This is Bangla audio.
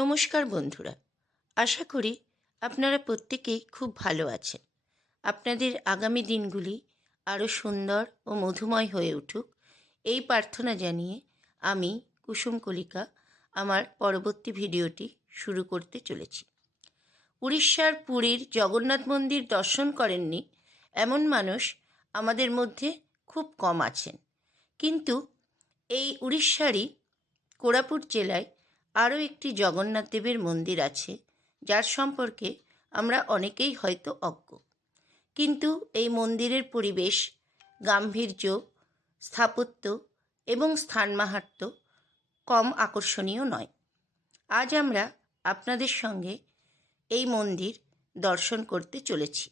নমস্কার বন্ধুরা, আশা করি আপনারা প্রত্যেকেই খুব ভালো আছেন। আপনাদের আগামী দিনগুলি আরও সুন্দর ও মধুময় হয়ে উঠুক এই প্রার্থনা জানিয়ে আমি কুসুম কলিকা আমার পরবর্তী ভিডিওটি শুরু করতে চলেছি। উড়িষ্যার পুরীর জগন্নাথ মন্দির দর্শন করেননি এমন মানুষ আমাদের মধ্যে খুব কম আছেন, কিন্তু এই উড়িষ্যারই কোরাপুট জেলায় আরও একটি জগন্নাথ দেবের মন্দির আছে, যার সম্পর্কে আমরা অনেকেই হয়তো অজ্ঞ। কিন্তু এই মন্দিরের পরিবেশ, গাম্ভীর্য, স্থাপত্য এবং স্থানমাহাত্ম্য কম আকর্ষণীয় নয়। আজ আমরা আপনাদের সঙ্গে এই মন্দির দর্শন করতে চলেছি।